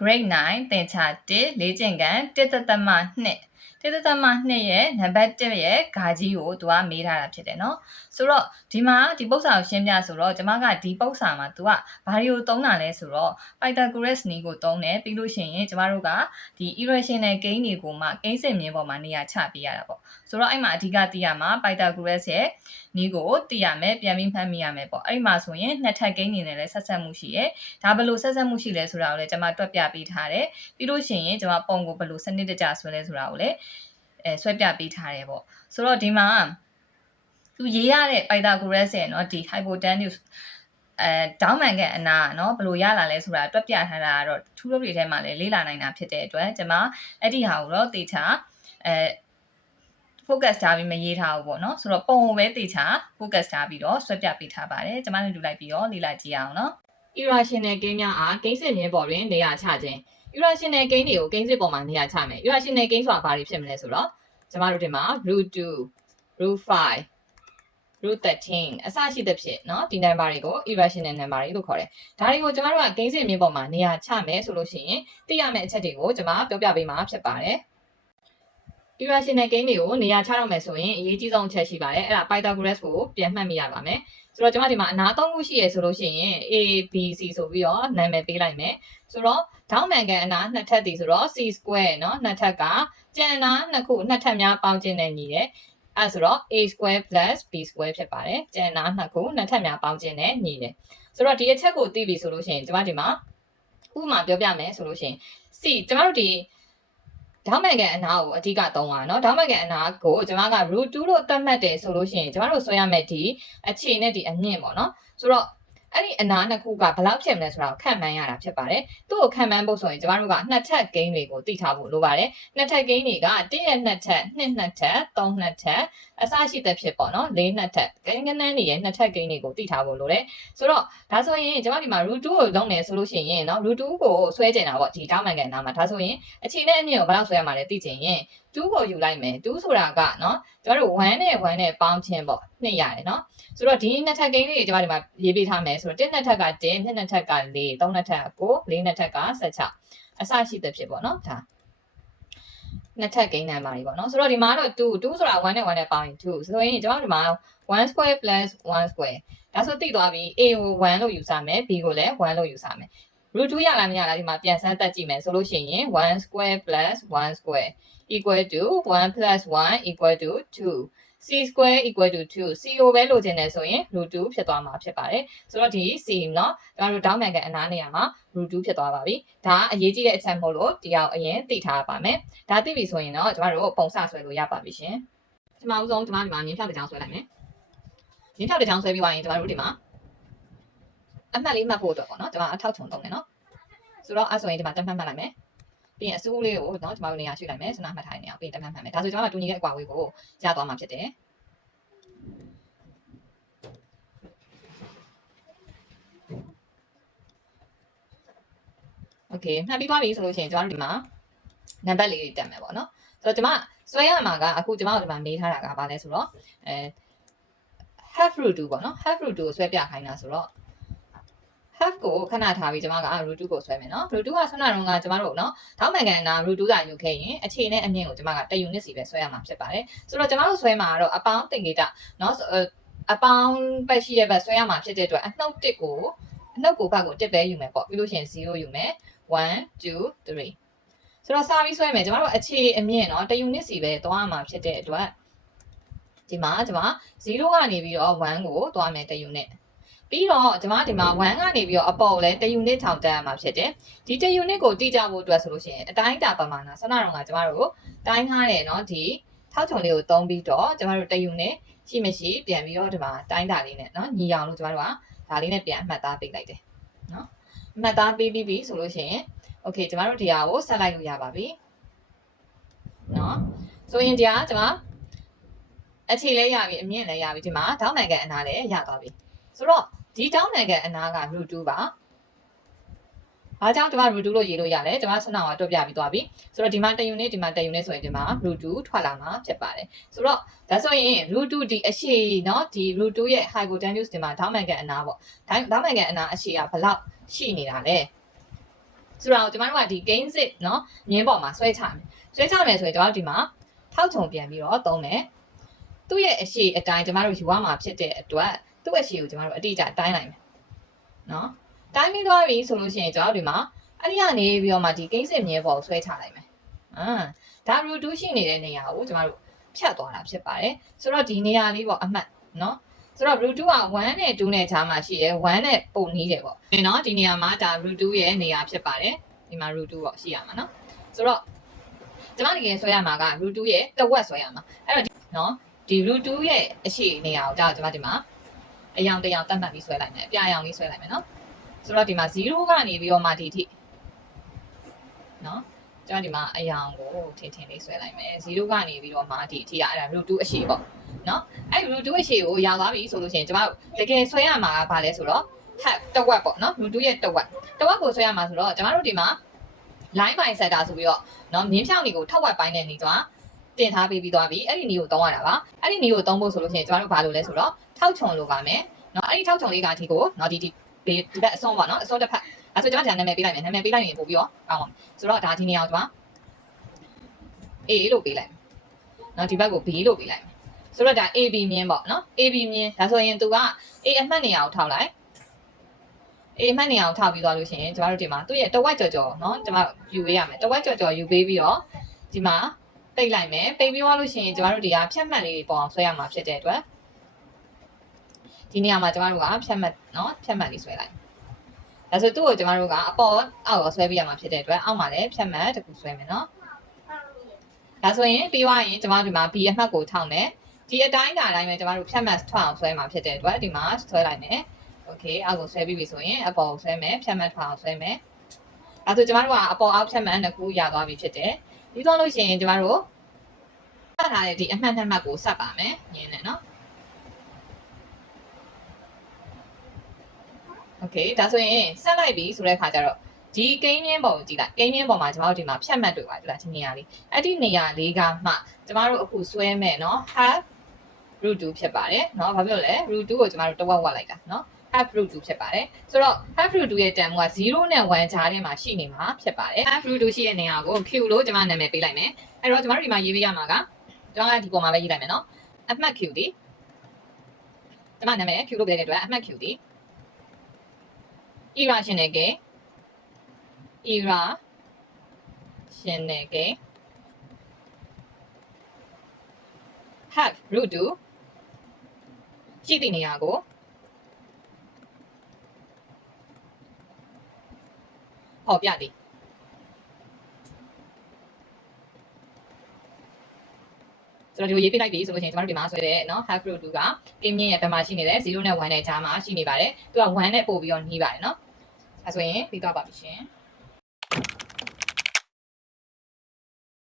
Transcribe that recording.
grade 9သင်ချ1လေ့ကျင့်ခန်း1.21.2ရဲ့နံပါတ်1ရဲ့ဂါကြီးကိုသူကမေးထားတာဖြစ်တယ်เนาะဆိုတော့ဒီမှာဒီပု္ပ္ပစာကိုရှင်းပြဆိုတော့ကျွန်မကဒီပု္ပ္ပစာမှာသူကဘာတွေကိုသုံးတာလဲဆိုတော့ Pythagoras နည်းကိုသုံးတယ်ပြီးလို့ရှိရင်ကျမတို့ကဒီ irrational gain တွေကိုမှကိန်းစစ်မြင်းပေါ်မှာနေရာချပေးရတာပေါ့ဆိုတော့အဲ့မှာအဓိကသိရမှာ Pythagoras ရဲ့နည်းကိုသိရမယ်ပြန်ပြီးမှတ်မိရမယ်ပေါ့အဲ့မှာဆိုရင်နှစ်ထပ်ကိန်းနေနဲ့လည်းဆက်ဆက်မှုရှိရဲဒါဘယ်လိုဆက်ဆက်မှုရှိလဲဆိုတာကိုလည်းကျွန်မတွက်ပြပေးထားတယ်ပြီးလို့ရှိရင်ကျွန်မပုံကိုဘယ်လိုစနစ်တကျဆွဲလဲဆိုတာကိုလည်းဆွဲပြပေးထားတယ်ပေါ့ဆိုတော့ဒီမှာသူရေးရတဲ့ Pythagoras ရဲ့เนาะဒီ hypotenuse တောင်းမှန်ကအနာเนาะဘယ်လိုရလာလဲဆိုတာတွက်ပြထားတာကတော့ထူးထူးတွေထဲမှာလည်းလေ့လာနိုင်တာဖြစ်တဲ့အတွက်ကျွန်မအဲ့ဒီဟာကိုတော့သေချာfocus ထားပြီးမရေးထားဘူးပေါ့เนาะဆိုတော့ပုံကိုပဲသေချာ focus ထားပြီးတော့ဆွဲပြပေးထားပါတယ်ကျွန်မလည်းดูလိုက်ပြီးတော့လေ့လာကြည့်အောင်เนาะ irrational gain များအားကိန်းစစ်မြင်းပေါ်တွင်နေရာချခြင်း irrational gain တွေကိုကိန်းစစ်ပေါ်မှာနေရာချမယ် irrational gain ဆိုတာဘာတွေဖြစ်မလဲဆိုတော့ကျွန်မတို့ဒီမှာ √2 √5 √13 အစရှိသဖြင့်เนาะဒီ number တွေကို irrational number တွေလို့ခေါ်တယ်ဒါတွေကိုကျွန်မတို့ကကိန်းစစ်မြင်းပေါ်မှာနေရာချမယ်ဆိုလို့ရှိရင်သိရမယ့်အချက်တွေကိုကျွန်မပြောပြပေးမှာဖြစ်ပါတယ်irrational gain တွေကိုနေရာချတော့မယ်ဆိုရင်အရေးကြီးဆုံးအချက်ရှိပါတယ်အဲ့ဒါ Pythagoras ကိုပြန်မှတ်မိရပါမယ်ဆိုတော့ကျွန်မဒီမှာအနာ3ခုရှိရဆိုလို့ရှိရင် A B C ဆိုပြီးတော့နာမည်ပေးလိုက်မယ်ဆိုတော့ဒေါင်းမှန်ကန်အနာနှစ်ထပ်တည်ဆိုတော့ C square เนาะနှစ်ထပ်ကကျန်အနာနှစ်ခုနှစ်ထပ်များပေါင်းခြင်းနဲ့ညီတယ်အဲဆိုတော့ A square plus B square ဖြစ်ပါတယ်ကျန်အနာနှစ်ခုနှစ်ထပ်များပေါင်းခြင်းနဲ့ညီတယ်ဆိုတော့ဒီအချက်ကိုသိပြီဆိုလို့ရှိရင်ကျွန်မဒီမှာဥပမာပြောပြမယ်ဆိုလို့ရှိရင် C ကျွန်မတို့ဒီဒေါင်းမှန်ကန်အနာကိုအဓိကသုံးပါเนาะဒေါင်းမှန်ကန်အနာကိုကျွန်မက √2 လို့သတ်မှတ်တယ်ဆိုလို့ရှိရင်ကျွန်တော်တို့ဆွဲရမယ့်ဒီအခြေနဲ့ဒီအမြင့်ပေါ့เนาะဆိုတော့အဲ့ဒီအနာနှစ်ခုကဘယ်လောက်ဖြစ်မလဲဆိုတာကိုခံမှန်းရတာဖြစ်ပါတယ်သူ့ကိုခံမှန်းဖို့ဆိုရင်ကျွန်တော်တို့ကနှစ်ထပ်ဂိမ်းတွေကိုသိထားဖို့လိုပါတယ်နှစ်ထပ်ဂိမ်းတွေက1ရဲ့နှစ်ထပ်2နှစ်ထပ်3နှစ်ထပ်အစရှိသဖြင့်ပေါ့နော်4နှစ်ထပ်ဂိမ်းကနန်းတွေရဲ့နှစ်ထပ်ဂိမ်းတွေကိုသိထားဖို့လိုတယ်ဆိုတော့ဒါဆိုရင်ကျွန်တော်ဒီမှာ √2 ကိုလုံးနေဆိုလို့ရှိရင်เนาะ √2 ကိုဆွဲကျင်တာပေါ့ဒီတောင်းမှန်ကန်အနာမှာဒါဆိုရင်အခြေနဲ့အမြင့်ကိုဘယ်လောက်ဆွဲရမှာလဲသိချင်ရင်2ကိုယူလိုက်မယ်2ဆိုတာကเนาะကျွန်တော်တို့1နဲ့1နဲ့ပေါင်းခြင်းပေါ့2ရတယ်เนาะဆိုတော့ဒီနှစ်ထပ်ဂိမ်းလေးတွေကျွန်တော်ဒီမှာရေးပေးထားမယ်ဆိုတော့1နှစ်ထက်က1 2နှစ်ထက်က4 3နှစ်ထက်က9 4နှစ်ထက်က16အစရှိသဖြင့်ပေါ့နော်ဒါနှစ်ထပ်ဂိမ်းနံပါတ်တွေပေါ့နော်ဆိုတော့ဒီမှာတော့2ဆိုတာ1နဲ့1နဲ့ပေါင်းရင်2ဆိုရင်ကျွန်တော်ဒီမှာ1 square plus 1 square ဒါဆိုသိသွားပြီ A ကို1လို့ယူဆမယ် B ကိုလည်း1လို့ယူဆမယ် √2 ရလားမရလားဒီမှာပြန်စမ်းတက်ကြည့်မယ်ဆိုလို့ရှိရင်1 square plus 1 square equal to 1 plus 1 equal to 2 c square equal to 2 c ကိုပဲလိုချင်တယ်ဆိုရင်√2 ဖြစ်သွားမှာဖြစ်ပါတယ်ဆိုတော့ဒီ c เนาะကျွန်တော်တို့ဒေါင်းမှန်ကန်အနားနေရာမှာ√2 ဖြစ်သွားပါပြီဒါအရေးကြီးတဲ့အချက်မို့လို့ဒီအောင်အရင်သိထားပါမယ်ဒါသိပြီဆိုရင်တော့ကျွန်တော်တို့ပုံစဆွဲလို့ရပါပြီရှင်ဒီမှာဥဆုံးဒီမှာမြင်းဖြောက်တစ်ချောင်းဆွဲလိုက်မယ်မြင်းဖြောက်တစ်ချောင်းဆွဲပြီးသွားရင်ကျွန်တော်တို့ဒီမှာအမှတ်လေးမှတ်ဖို့အတွက်ပေါ့နော်ကျွန်တော်အထောက်ချုံသုံးတယ်နော်ဆိုတော့အဲ့ဆိုရင်ဒီမှာတက်မှတ်မှတ်လိုက်မယ်ပြီးရင်အစူးလေးကိုเนาะကျွန်တော်တို့နေရာရွှေ့လိုက်မယ်စနာမှတ်ထားတဲ့နေရာပြီးရင်တက်မှတ်မှတ်မယ်ဒါဆိုကျွန်တော်ကတူညီတဲ့အကွာအဝေးကိုရသွားမှာဖြစ်တယ်โอเคမှတ်ပြီးသွားပြီဆိုလို့ရှိရင်ကျွန်တော်တို့ဒီမှာနံပါတ်လေးတွေတက်မယ်ပေါ့နော်ဆိုတော့ကျွန်မဆွဲရမှာကအခုကျွန်မတို့ဒီမှာမေးထားတာကဘာလဲဆိုတော့half √2 ပေါ့နော် half √2 ကိုဆွဲပြခိုင်းတာဆိုတော့half ကိုခဏထားပြီးကျွန်မက√2 ကိုဆွဲမယ်နော်√2 ကဆွဲနာတော့ကကျွန်မတို့နော်ထောက်မှန်ကန်နာ√2 ကယူခဲ့ရင်အခြေနဲ့အမြင့်ကိုကျွန်မက1 unit စီပဲဆွဲရမှာဖြစ်ပါတယ်ဆိုတော့ကျွန်မတို့ဆွဲမှာကတော့အပေါင်းသင်္ကေတနော်အပေါင်းပတ်ရှိတဲ့ဘက်ဆွဲရမှာဖြစ်တဲ့အတွက်အနှုတ်1ကိုအနှုတ်ကိုဘက်ကို1ပဲယူမယ်ပေါ့ပြီးလို့ရှိရင်0ယူမယ်1 2 3ဆိုတော့စာပြီးဆွဲမယ်ကျွန်တော်တို့အခြေအမြင့်နော်1 unit စီပဲသွားရမှာဖြစ်တဲ့အတွက်ဒီမှာကျွန်မ0ကနေပြီးတော့1ကိုသွားမယ်1 unitပြီးတော့ကျွန်မဒီမှာ1ကနေပြီးတော့အပေါ်လဲ1 unit ထောင်တက်ရမှာဖြစ်တယ်ဒီ1 unit ကိုတိကျဖို့အတွက်ဆိုလို့ရှိရင်အတိုင်းအတာပမာဏဆန္ဒတော်ကကျွန်မတို့တိုင်းထားတယ်เนาะဒီထောက်ချုံလေးကိုသုံးပြီးတော့ကျွန်မတို့1 unit ရှိမရှိပြန်ပြီးတော့ဒီမှာတိုင်းတာလေးနဲ့เนาะညီအောင်လို့ကျွန်မတို့ကဒါလေးနဲ့ပြန်အမှတ်သားပေးလိုက်တယ်เนาะအမှတ်သားပေးပြီးပြီဆိုလို့ရှိရင်โอเคကျွန်မတို့ဒီဟာကိုဆက်လိုက်လို့ရပါပြီเนาะဆိုရင်ဒီဟာကျွန်မအခြေလဲရပြီအမြင့်လဲရပြီဒီမှာဒေါင်းမှန်ကန်အနားလဲရသွားပြီဆိုတော့ဒီတောင်းနိုင်ငံအနာက√2ပါ။အားကြောင့်ဒီမှာ√2လို့ရေးလို့ရတယ်။ဒီမှာစနအောင်တွက်ပြပြီးသွားပြီ။ဆိုတော့ဒီမှာ1 unit ဒီမှာ1 unit ဆိုရင်ဒီမှာ√2ထွက်လာမှာဖြစ်ပါတယ်။ဆိုတော့ဒါဆိုရင်√2ဒီအရှိเนาะဒီ√2ရဲ့ hypotenuse ဒီမှာဒေါင်းနိုင်ငံအနာပေါ့။ဒေါင်းနိုင်ငံအနာအရှိကဘယ်လောက်ရှိနေတာလဲ။ ဆိုတော့ကျွန်တော်တို့ကဒီ gain sit เนาะမြင်းပေါ်မှာဆွဲချမယ်ဆွဲချမယ်ဆိုရင်ကျွန်တော်တို့ဒီမှာထောက်ချုံပြန်ပြီးတော့သုံးမယ်သူ့ရဲ့အရှိအတိုင်းကျွန်တော်တို့ယူရမှာဖြစ်တဲ့အတွက်သူ့အရှိကိုကျွန်တော်တို့အတိအကျတိုင်းလိုက်မယ်เนาะတိုင်းပြီးသွားပြီဆိုလို့ရှိရင်ကျွန်တော်တို့ဒီမှာအဲ့ဒီကနေပြီးတော့မှဒီ gain sit မြင်းပေါ်ကိုဆွဲချလိုက်မယ်ဒါ root 2ရှိနေတဲ့နေရာကိုကျွန်တော်တို့ဖြတ်သွားတာဖြစ်ပါတယ်ဆိုတော့ဒီနေရာလေးပေါ့အမှတ်เนาะဆိုတော့ root 2က1နဲ့2နဲ့ခြားမှာရှိတယ်1နဲ့ပုံနီးတယ်ပေါ့เนาะဒီနေရာမှာဒါ root 2ရဲ့နေရာဖြစ်ပါတယ်ဒီမှာ root 2ပေါ့ရှိရမှာเนาะဆိုတော့ကျွန်မတကယ်ဆွဲရမှာက root 2ရဲ့တစ်ဝက်ဆွဲရမှာအဲ့တော့เนาะဒီ root 2ရဲ့အရှိနေရာကိုဒါကျွန်မဒီမှာအယောင်တယောင်တတ်မှတ်ပြီးဆွဲလိုက်မယ်အပြာရောင်လေးဆွဲလိုက်မယ်เนาะဆိုတော့ဒီမှာ0ကနေပြီးတော့မှဒီထိเนาะကျွန်တော်ဒီမှာအယောင်ကိုထင်ထင်လေးဆွဲလိုက်မယ်0ကနေပြီးတော့မှဒီအထိကအဲ့ဒါ root 2အရှိပေါ့เนาะအဲ့ root 2အရှိကိုရောက်သွားပြီဆိုလို့ရှိရင်ကျွန်တော်တကယ်ဆွဲရမှာကဘာလဲဆိုတော့ half တစ်ဝက်ပေါ့เนาะ root 2ရဲ့တစ်ဝက်ကိုဆွဲရမှာဆိုတော့ကျွန်တော်တို့ဒီမှာ line by setter ဆိုပြီးတော့เนาะမြင်းဖြောင်းတွေကိုထောက်ဝက်ပိုင်းနဲ့နေသွားတင်ထားပေးပြီးသွားပြီအဲ့ဒီနီးကိုသုံးရတာပါအဲ့ဒီနီးကိုသုံးဖို့ဆိုလို့ရှိရင်ကျွန်တော်တို့ဘာလုပ်လဲဆိုတော့ထောက်ချုံလိုပါမယ်เนาะအဲ့ဒီထောက်ချုံလေးကဒီကိုเนาะဒီဘက်အစွန်းပေါ့เนาะအစွန်းတစ်ဖက်အဲ့ဆိုကျွန်တော်ဒါနာမည်ပေးလိုက်မယ်နာမည်ပေးလိုက်ရင်ပို့ပြီးတော့ကောင်းပါဆိုတော့ဒါဒီနေရာကိုကျွန်တော် A လို့ပေးလိုက်เนาะဒီဘက်ကို B လို့ပေးလိုက်ဆိုတော့ဒါ AB မြင်းပေါ့เนาะ AB မြင်းဒါဆိုရင်သူက A အမှတ်နေရာကိုထောက်လိုက် A အမှတ်နေရာကိုထောက်ပြီးသွားလို့ရှိရင်ကျွန်တော်တို့ဒီမှာသူ့ရဲ့တဝက်ကြော်เนาะကျွန်တော်ယူပေးရမယ်တဝက်ကြော်ယူပေးပြီးတော့ဒီမှာပိတ်လိုက်မယ်ပိတ်ပြီးသွားလို့ရှိရင်ကျွန်တော်တို့ဒီကဖြတ်မှတ်လေးပေါ်အောင်ဆွဲရမှာဖြစ်တဲ့အတွက်ဒီနေရာမှာကျွန်တော်တို့ကဖြတ်မှတ်เนาะဖြတ်မှတ်လေးဆွဲလိုက်ဒါဆိုသူ့ကိုကျွန်တော်တို့ကအပေါ်အောက်ဆွဲပေးရမှာဖြစ်တဲ့အတွက်အောက်မှာလည်းဖြတ်မှတ်တစ်ခုဆွဲမယ်เนาะဒါဆိုရင်ပြီးသွားရင်ကျွန်တော်ဒီမှာ B အမှတ်ကိုထောက်မယ်ဒီအတိုင်းအတိုင်းပဲကျွန်တော်တို့ဖြတ်မှတ်ထွက်အောင်ဆွဲမှာဖြစ်တဲ့အတွက်ဒီမှာဆွဲလိုက်မယ်โอเคအောက်ကိုဆွဲပြီးပြီဆိုရင်အပေါ်ကိုဆွဲမယ်ဖြတ်မှတ်ထွက်အောင်ဆွဲမယ်အဲဆိုကျွန်တော်တို့ကအပေါ်အောက်ဖြတ်မှတ်နှစ်ခုရသွားပြီဖြစ်တယ်ပြီးတော့လို့ရှိရင်ကျွန်တော်တို့ဆက်ထားတဲ့ဒီအမှတ်နှစ်မှတ်ကိုဆက်ပါမယ်ညင်းနေနော်โอเคဒါဆိုရင်ဆက်လိုက်ပြီဆိုတဲ့ခါကျတော့ဒီကိန်းမြင်းပေါ်ကိုကြည့်လိုက်ကိန်းမြင်းပေါ်မှာကျွန်တော်တို့ဒီမှာဖြတ်မှတ်တွေ့ပါဒီလားဒီနေရာလေးအဲ့ဒီနေရာလေးကမှကျွန်တော်တို့အခုဆွဲမဲ့เนาะ half root 2ဖြစ်ပါတယ်เนาะဘာဖြစ်လို့လဲ root 2ကိုကျွန်တော်တို့တဝက်ဝက်လိုက်တာเนาะ half root 2ဖြစ်ပါတယ်ဆိုတော့ half root 2ရဲ့တန်ဖိုးက0နဲ့1ကြားထဲမှာရှိနေမှာဖြစ်ပါတယ် half root 2ရှိတဲ့နေရာကို q လို့ကျွန်မနာမည်ပေးလိုက်မယ်အဲ့တော့ကျွန်တော်တို့ဒီမှာရေးပေးရမှာကကျွန်တော်ကဒီပုံမှာပဲရေးလိုက်မယ်เนาะအမှတ် q ဒီကျွန်မနာမည် q လို့ပြောတဲ့အတွက်အမှတ် q ဒီ irrational gain irrational gain half root 2ရှိတဲ့နေရာကိုဟောပြသည်ဆိုတော့ဒီလိုရေးပြလိုက်ပြီဆိုလို့ရှိရင်ကျွန်တော်တို့ဒီမှာဆွဲတဲ့เนาะ half root 2ကကင်းမြင့်ရဲ့ဘက်မှာရှိနေတယ်0နဲ့1နဲ့ကြားမှာရှိနေပါတယ်သူက1နဲ့ပို့ပြီးတော့နှီးပါတယ်เนาะအဲဆိုရင်ပြီးတော့ပါပြီရှင်